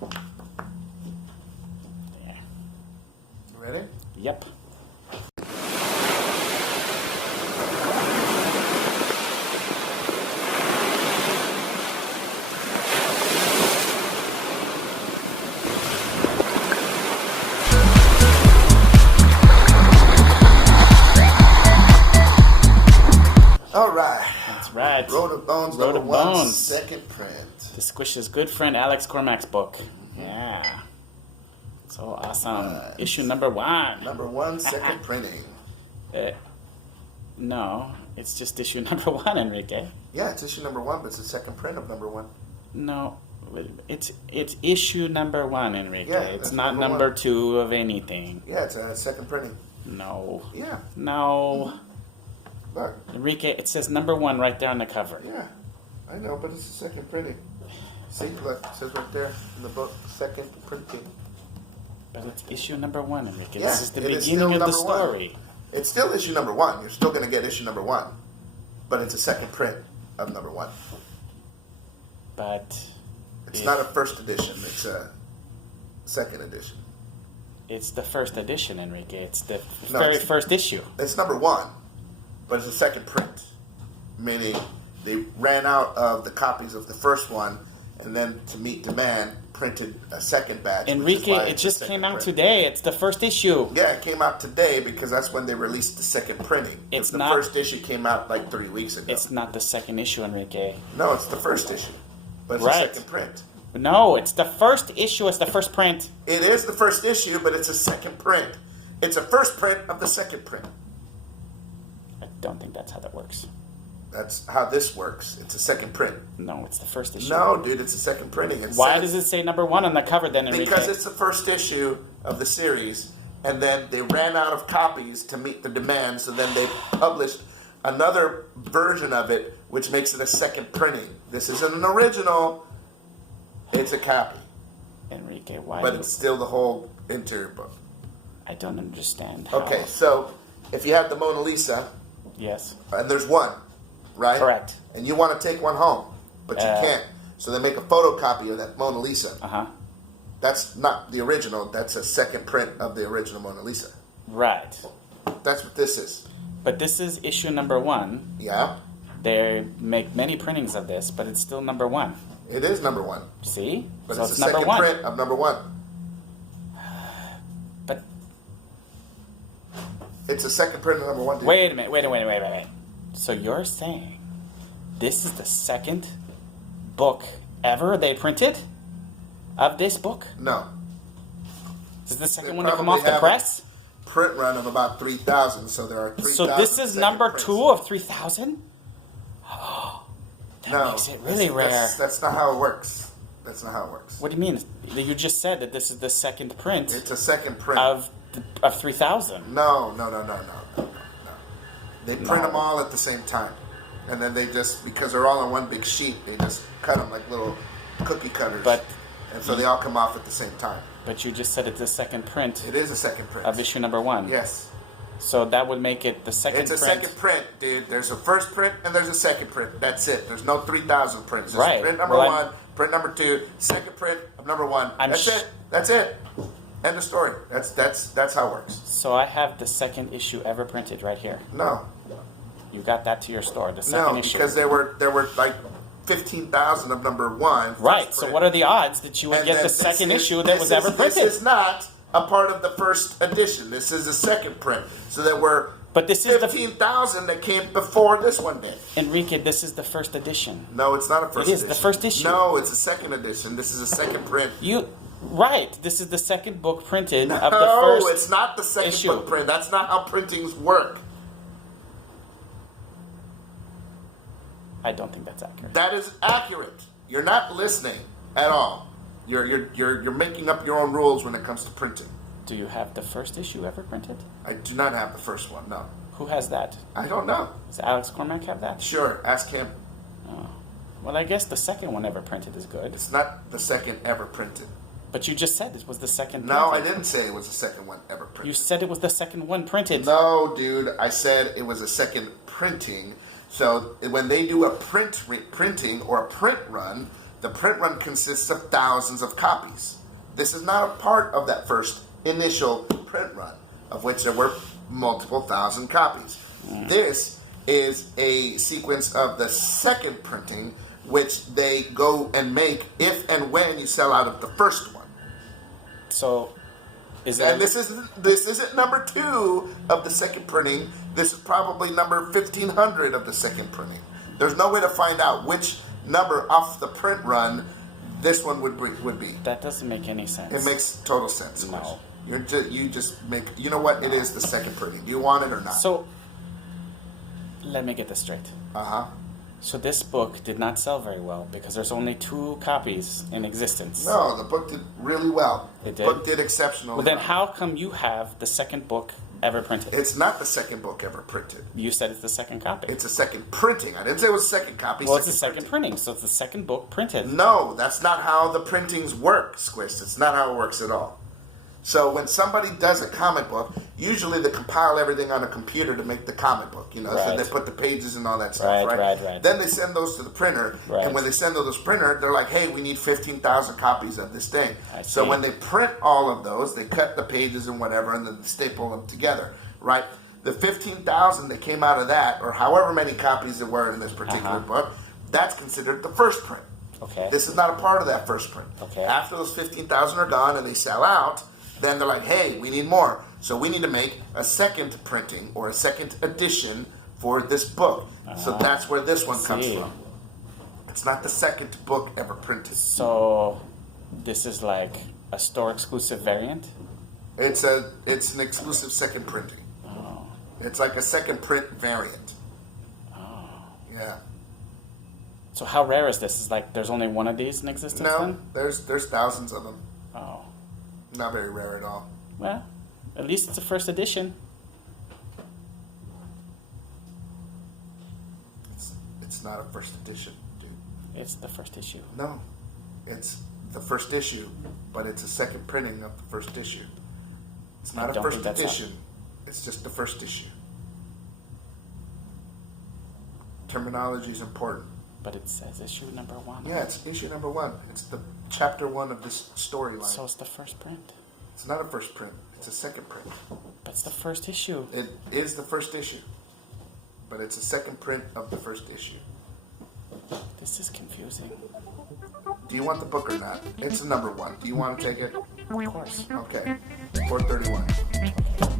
There. You ready? Yep. All right. That's right. Road of Bones, Road number of one, Bones. second print. The Squish's good friend Alex Cormac's book. Yeah. So awesome. Right. Issue number 1. Number one, second printing. No, it's just issue number 1, Enrique. Yeah, it's issue number 1, but it's the second print of number 1. No, it's issue number 1, Enrique. Yeah, it's that's not number number 2 of anything. Yeah, it's a second printing. No. Yeah. No. Look. Enrique, it says number 1 right there on the cover. Yeah. I know, but it's a second printing. See, look, it says right there in the book, second printing. But it's issue number 1, Enrique. Yeah, This is the it is beginning still of the number one. story. It's still issue number 1. You're still going to get issue number 1. But it's a second print of number 1. But It's not a first edition. It's a second edition. it's the first edition, Enrique. It's the No, very it's- first issue. It's number 1, but it's a second print. Meaning they ran out of the copies of the first one, and then to meet demand, printed a second batch. which is Enrique, why it it's a just second came out print. today. It's the first issue. Yeah, it came out today because that's when they released the second printing. It's the not- first issue came out like 3 weeks ago. It's not the second issue, Enrique. No, it's the first issue, but it's Right. a second print. No, it's the first issue. It's the first print. It is the first issue, but it's a second print. It's a first print of the second print. I don't think that's how that works. That's how this works. It's a second print. No, it's the first issue. No, dude, it's a second printing. Why does it say number 1 on the cover then, Enrique? Because it's the first issue of the series, and then they ran out of copies to meet the demand, so then they published another version of it, which makes it a second printing. This isn't an original, it's a copy. Enrique, why? But it's still the whole interior book. I don't understand how. Okay, so if you have the Mona Lisa, Yes. and there's one, right? Correct. And you want to take one home, but you can't. So they make a photocopy of that Mona Lisa. Uh-huh. That's not the original. That's a second print of the original Mona Lisa. Right. That's what this is. But this is issue number 1. Yeah, They make many printings of this, but it's still number 1. it is number 1. See? But So it's a number second 1. print of number 1. But It's a second print of number 1. Dude. wait a minute. Wait. So you're saying this is the second book ever they printed of this book? No. This is the second They one to come probably off the have a press? Print run of about 3,000, so there are 3,000. So this is second number prints. 2 of 3,000? That No, makes it really that's- rare. That's not how it works. That's not how it works. What do you mean? You just said that this is the second print It's a second print. of 3,000. No. They print No. them all at the same time. And then they just, because they're all on one big sheet, they just cut them like little cookie cutters. But- and so they all come off at the same time. But you just said it's the second print It is a second print. of issue number 1. Yes. So that would make it the second It's a print. second print, dude. There's a first print and there's a second print. That's it. There's no 3,000 prints. There's Right. print number Well, 1, print number 2, second print of number 1. I'm That's sh- it. That's it. End of story. That's how it works. So I have the second issue ever printed right here. No. You got that to your store, the second No, issue. because there were like 15,000 of number 1. Right, first so print. what are the odds that you would And get then the this second is- issue that this was is- ever printed? This is not a part of the first edition. This is a second print. So there were But this is the 15,000 that came before this one did. Enrique, this is the first edition. No, it's not a first It is edition. the first issue. No, it's a second edition. This is a second print. Right, this is the second book printed of the No, first it's not the second issue. book print. That's not how printings work. I don't think that's accurate. That is accurate. You're not listening at all. You're making up your own rules when it comes to printing. Do you have the first issue ever printed? I do not have the first one. No, Who has that? I don't know. Does Alex Cormac have that? Sure, ask him. Oh. Well, I guess the second one ever printed is good. It's not the second ever printed. But you just said it was the second No, I printed. didn't say it was the second one ever printed. You said it was the second one printed. No, dude, I said it was a second printing. So when they do a printing or a print run, The print run consists of thousands of copies. This is not a part of that first initial print run, of which there were multiple thousand copies. This is a sequence of the second printing, which they go and make if and when you sell out of the first one. So, is that... And this isn't number 2 of the second printing. This is probably number 1500 of the second printing. There's no way to find out which number off the print run this one would be. That doesn't make any sense. It makes total sense. No. You just make... You know what? It is the second printing. Do you want it or not? So, let me get this straight. Uh-huh. So this book did not sell very well because there's only 2 copies in existence. No, the book did really well. It did? The book did exceptionally Well, then well. how come you have the second book ever printed? It's not the second book ever printed. You said it's the second copy. It's a second printing. I didn't say it was a second copy. Well, it's the second printing, so it's the second book printed. No, that's not how the printings work, Squish. It's not how it works at all. So when somebody does a comic book, usually they compile everything on a computer to make the comic book, you know, so Right. they put the pages and all that stuff, Right. Then they send those to the printer, Right. and when they send those to the printer, they're like, hey, we need 15,000 copies of this thing. I So see. when they print all of those, they cut the pages and whatever, and then they staple them together, right? The 15,000 that came out of that, or however many copies there were in this particular book, that's considered the first print. Okay. This is not a part of that first print. Okay. After those 15,000 are gone and they sell out, then they're like, hey, we need more. So we need to make a second printing or a second edition for this book. So that's where this one comes see. from. It's not the second book ever printed. So this is like a store exclusive variant? It's an exclusive second printing. Oh. It's like a second print variant. Oh. Yeah. So how rare is this? Is like there's only one of these in existence No, then? there's thousands of them. Oh. Not very rare at all. Well, at least it's a first edition. It's not a first edition, dude. It's the first issue. No, it's the first issue, but it's a second printing of the first issue. It's I not a don't first think that's edition. It's just the first issue. Terminology is important. But it says issue number 1. Yeah, it's issue number 1. It's the chapter 1 of this storyline. So it's the first print. It's not a first print. It's a second print. But it's the first issue. It is the first issue, but it's a second print of the first issue. This is confusing. Do you want the book or not? It's a number 1. Do you want to take it? Of course. Okay. 431.